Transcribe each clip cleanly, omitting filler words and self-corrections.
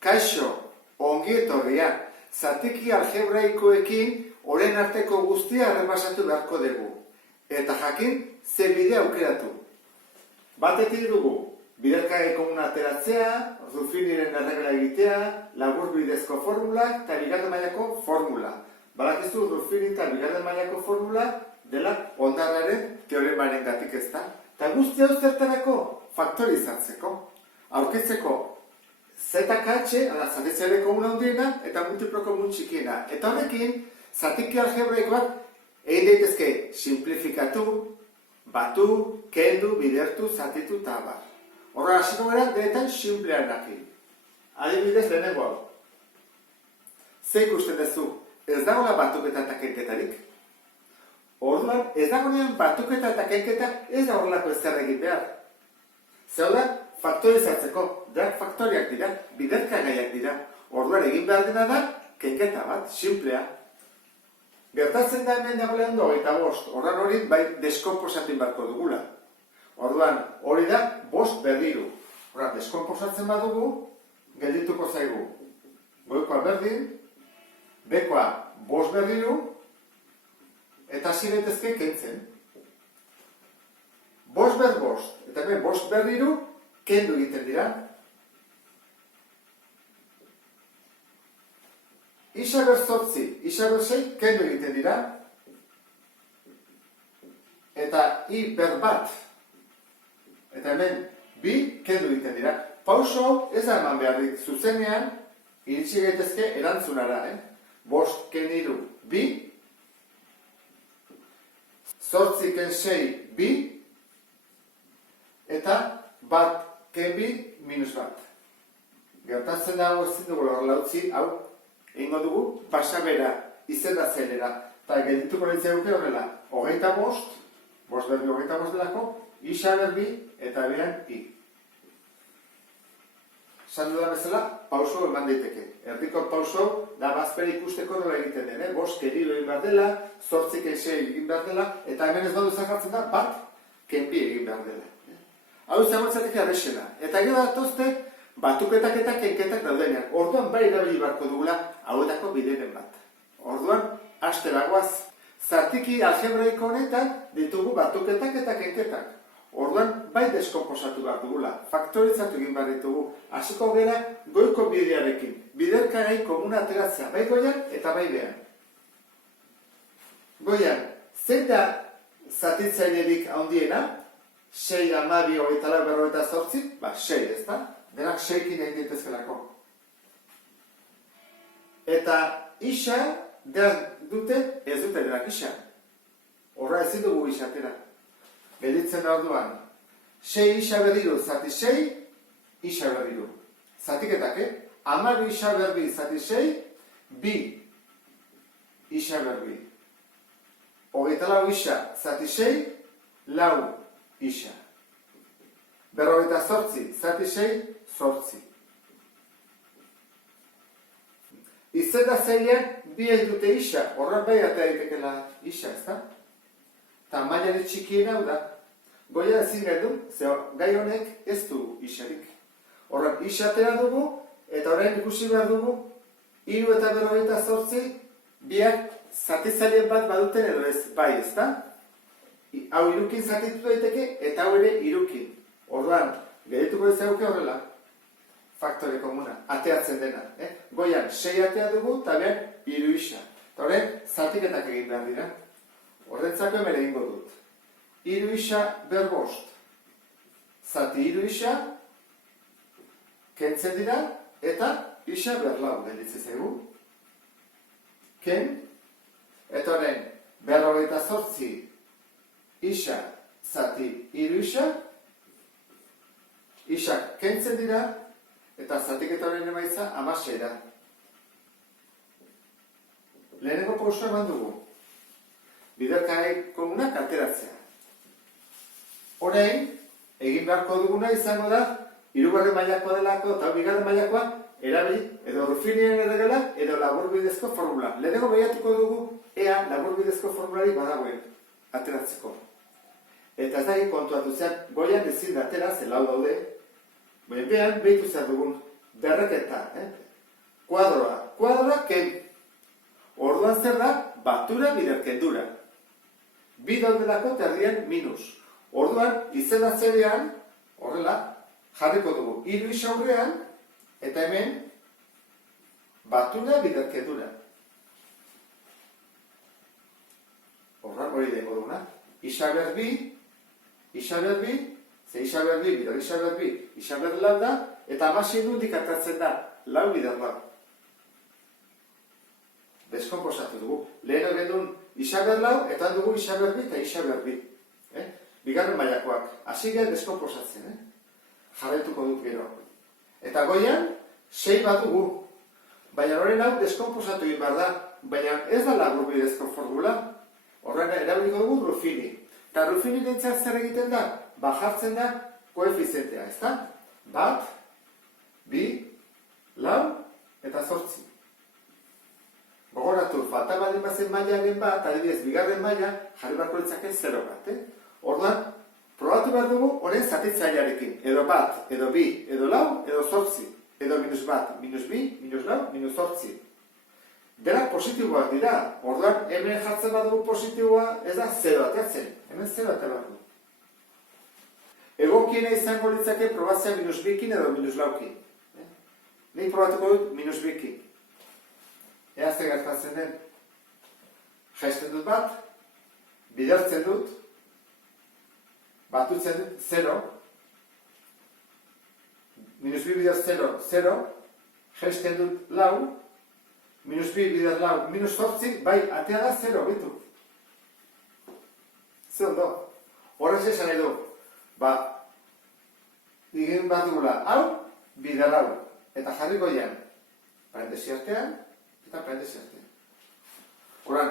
Kaixo, ongi etorria, zatiki algebraikoekin orain arteko guztia errepasatu beharko dugu. Eta jakin, ze bide aukeratu. Batetik dugu, biderkagai komuna ateratzea, Ruffiniren erregela egitea, labur bidezko formulak eta bigarren mailako formula. Badakizu Ruffini eta bigarren mailako formula dela ondarraren teoremaren gatik ez da. Eta guztia zertarako faktorizatzeko, aurkitzeko ZKH, zatitzeare komuna handiena eta multiplo komun txikiena. Eta horrekin, zatiki algebraikoak egin daitezke simplifikatu, batu, kendu, bidertu, zatitu eta abar. Horra hasiko gara, denetan simplearekin. Adibidez lehenengo hau. Ze ikusten duzu, ez dagoela batuketa eta kenketarik? Orduan, ez dagoenean batuketa eta kenketa ez da horrelako ezer egin behar. Zer da, faktorizatzeko, drag faktoriak dira, biderkagaiak dira. Orduan egin behar dena da, kenketa bat, simplea. Gertatzen da hemen dagoelan 25, orduan hori bai deskomposatu barko dugula. Orduan, hori da 5 berdiru. Orduan, deskomposatzen badugu, geldituko zaigu. Goikoa berdin, bekoa 5 berdiru, eta hasi daitezke kentzen. 5 ber 5, eta hemen 5 berdiru, kendu egiten dira. Isa ber 8, isa ber 6, kendu egiten dira. Eta I ber 1, eta hemen 2, kendu egiten dira. Pauso ez da eman beharrik zuzenean, iritsi gaitezke erantzunara. 5 ken 3, 2, 8 ken 6, 2, eta 1 ken 2, minus 1. Gertatzen da hau ezin dugu horrela utzi, hau egingo dugu pasabera izendatzailera. Eta geldituko nintzen horrela, 25, 5 berbi 25 delako, isa berbi eta beran I. Esan dudan bezala, pauso eman daiteke. Erdiko pauso da bazpera ikusteko nola egiten den, 5 kerilo egin behar dela, 8 ken 6 egin behar dela, eta hemen ez badu zakartzen da, 1 ken 2 egin behar dela. Hau izangotzateke arrexena. Eta gero datozte, batuketak eta kenketak daudenean. Orduan bai erabili barko dugula hauetako bideren bat. Orduan, hasteragoaz. Zatiki algebraiko honetan ditugu batuketak eta kenketak. Orduan, bai deskomposatu behar dugula. Faktorizatu egin behar ditugu. Hasiko gera goiko bidearekin. Biderkagai komuna ateratzea. Bai goian eta bai behan. Goian, zein da zatitzailerik handiena? 6, 12, 24, 48, 6 ez da? Denak 6-kin egin ditezkelako. Eta isa, dute, ez dute denak isa. Horra ezin dugu isa atera. Gelditzen da orduan. 6 isa berdiru, zati 6, isa berdiru. Zatiketak, 12 isa berbi, zati 6, 2 isa berbi. 24 isa, zati 6, 4 isa. 48, zati 6, 8. Izendatzailean bi ez dute isa, horren bai eta egitekela isa, ez da? Eta mailari txikien hau da. Goia ezin gaitu, gai honek ez du isarik. Horren isatera dugu, eta orain ikusi behar dugu, 3 eta 48, biak zatitzaileen bat baduten edo ez, bai, ez da? Hau 3-kin zatitu daiteke, eta hau ere 3-kin. Orduan, gerituko ez dauke horrela, faktore komuna, ateatzen dena. Goian, 6 atea dugu, eta behar 3 isa. Eta horren, zatiketak egin behar dira. Horrentzako hemen egingo dut. 3 isa ber 5. Zati 3 isa, kentzen dira, eta isa ber 4 gelditzen zaigu. Ken, eta horren, 48 isa, zati 3 isa, isak kentzen dira, eta zatiketaren emaitza 16 da. Lehenengo pausoa eman dugu. Biderkagai komunak ateratzea. Orain, egin beharko duguna izango da, 3. mailakoa delako eta 2. mailakoa erabili, edo Ruffiniren erregela, edo laburbidezko formula. Lehenengo behiatuko dugu, ea laburbidezko formulari badagoen ateratzeko. Eta ez da egin kontuatu zen, goian ezin da atera, zelau daude, behan behitu zer dugun berreketa, kuadroa. Kuadroa ken. Orduan zer da? Batura bider kendura. Bi daudelako terdian minus. Orduan, izena zerean, horrela, jarriko dugu. 3 isa aurrean, eta hemen, batura bider kendura. Horra, hori dengo duguna. Isa berbi, ze isa berbi, bider isa berbi, isa berlan da, eta amasi nundik atatzen da, lau bider lau. Deskomposatu dugu. Lehen gendun isa berlau, eta dugu isa berbi eta isa berbi. Bigarren mailakoak. Hasi gara deskomposatzen. Jarraituko dut gero. Eta goian, 6 bat dugu. Baina horren hau deskomposatu egin behar da. Baina ez da labur bidezko formula. Horren erabiliko dugu Ruffini. Eta Ruffini dintzat zer egiten da? Bajartzen da koefizientea, ez da? 1, 2, 4 eta 8. Gogoratu, falta badin bazen mailaren bat, adibidez, bigarren maila, jarri barko litzake 0 bat. Orduan, probatu behar dugu horren zatitzailearekin. Edo 1, edo 2, edo 4, edo 8. Edo -1, -2, -4, -8. Denak positiboak dira. Orduan, hemen jartzen badugu positiboa, ez da 0 ateatzen. Hemen 0 atea behar du. Egokiena izango litzake probatzea -2kin edo -4kin. Nik probatuko dut -2kin. Ea zer gertatzen den. Jaisten dut bat, bidertzen dut, batutzen dut 0, -2 bider 0, 0, jaisten dut 4, -2 bider 4, -8, bai, atea da 0, bitu. Zer ondo. Horrez esan edo, digin bat dugula, hau, bider 4, eta jarriko ian, parentesi artean, eta parentesi artean. Horan,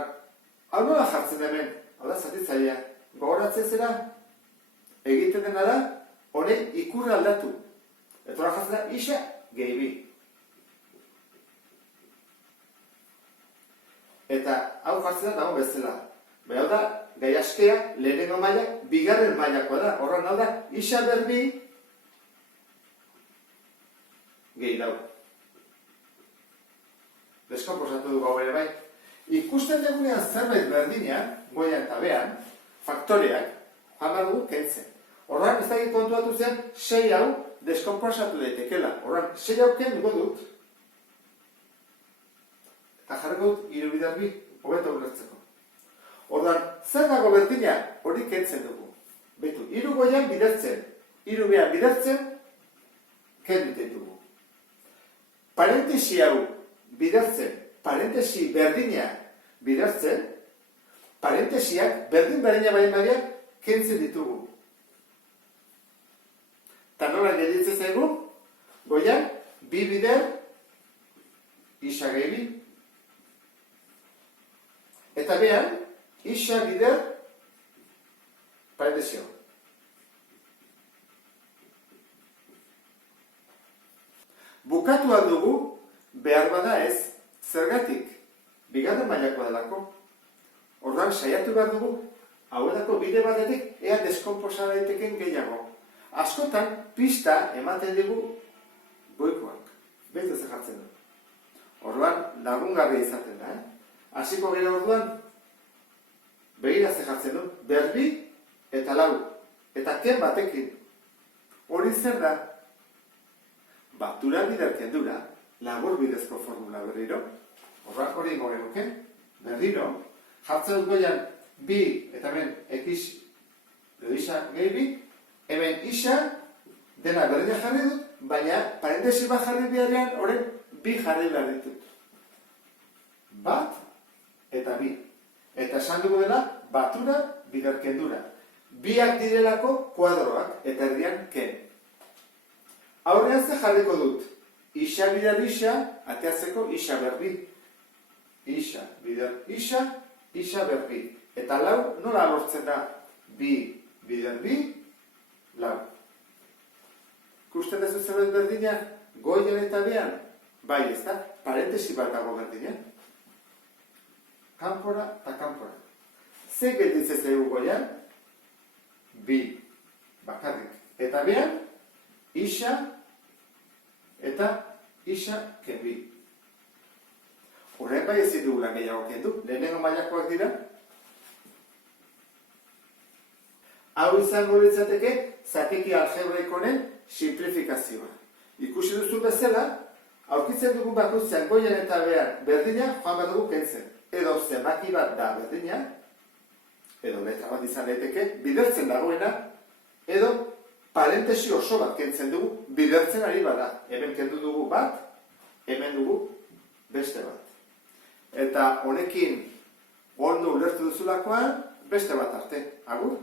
hau nola jartzen hemen, hau da zatitzailea, gogoratzen zera, egiten dena da, honek ikurra aldatu. Eta horan jartzen da, isa gehi bi. Eta hau jartzen da, dago bezala. Baina hau da, gai askea, lehenengo maila, bigarren mailakoa da. Horran hau da, isa berbi, gehi lau. Deskomposatu dugu hau ere bai. Ikusten dugunean zerbait berdinean, goian eta behan, faktoreak, joan behar dugu kentzen. Horran, ez da kontuatu zen, 6 hau deskomposatu daitekela. Horran, 6 hau kenduko dut. Eta jarriko dut, 3 bider 2, hobeto ulertzeko. Horran, zer dago berdina, hori kentzen dugu. Betu, 3 goian bidertzen, 3 behan bidertzen, kendu dugu. Parentesi hau bidertzen, parentesi berdina bidertzen, parentesiak berdin-berdina baina kentzen ditugu. Eta nola gelditzen zaigu, goian, 2 bider, isa gehi bi. Eta behan, isa bider, parentesio. Bukatu dugu, behar bada ez, zergatik, bigarren mailakoa delako. Orduan, saiatu behar dugu, hauetako bide batetik, ea deskomposa daiteken gehiago. Askotan, pista ematen dugu goikoak. Beste ze jartzen du. Orduan, lagungarri izaten da, Hasiko gero orduan, begira ze jartzen du, berbi eta 4. Eta ken batekin. Hori zer da? Batura bider kendura, labur bidezko formula berriro. Horrak hori ingo genuke, berriro, jartzen dut goian 2 eta hemen x edo isa gehi bi, hemen isa dena berdina jarri dut, baina parentesi bat jarri biharean horren 2 jarri behar ditut. 1 eta 2. Eta esan dugu dela, batura bider kendura. 2ak direlako kuadroak eta erdian ken. Aurrean ze jarriko dut, isa bider isa, ateatzeko isa berbi. Isa bider isa, isa berbi. Eta 4 nola lortzen da? 2 bider 2, 4. Ikusten dezu zerbait berdina, goian eta behan? Bai, ez da, parentesi bat dago berdina. Kanpora eta kanpora. Ze gelditzen zaigu goian? 2 bakarrik. Eta behan, isa eta isa kenbi. Horren bai ezin dugula gehiago kendu, lehenengo mailakoak dira. Hau izango litzateke zatiki algebraikonen simplifikazioa. Ikusi duzu bezala, aurkitzen dugu bakoitzean goian eta behar berdina joan bat dugu kentzen. Edo zenbaki bat da berdina, edo letra bat izan daiteke, bidertzen dagoena, edo parentesi oso bat kentzen dugu, bidertzen ari bada. Hemen kendu dugu bat, hemen dugu beste bat. Eta honekin ondo ulertu duzulakoan, beste bat arte. Agur?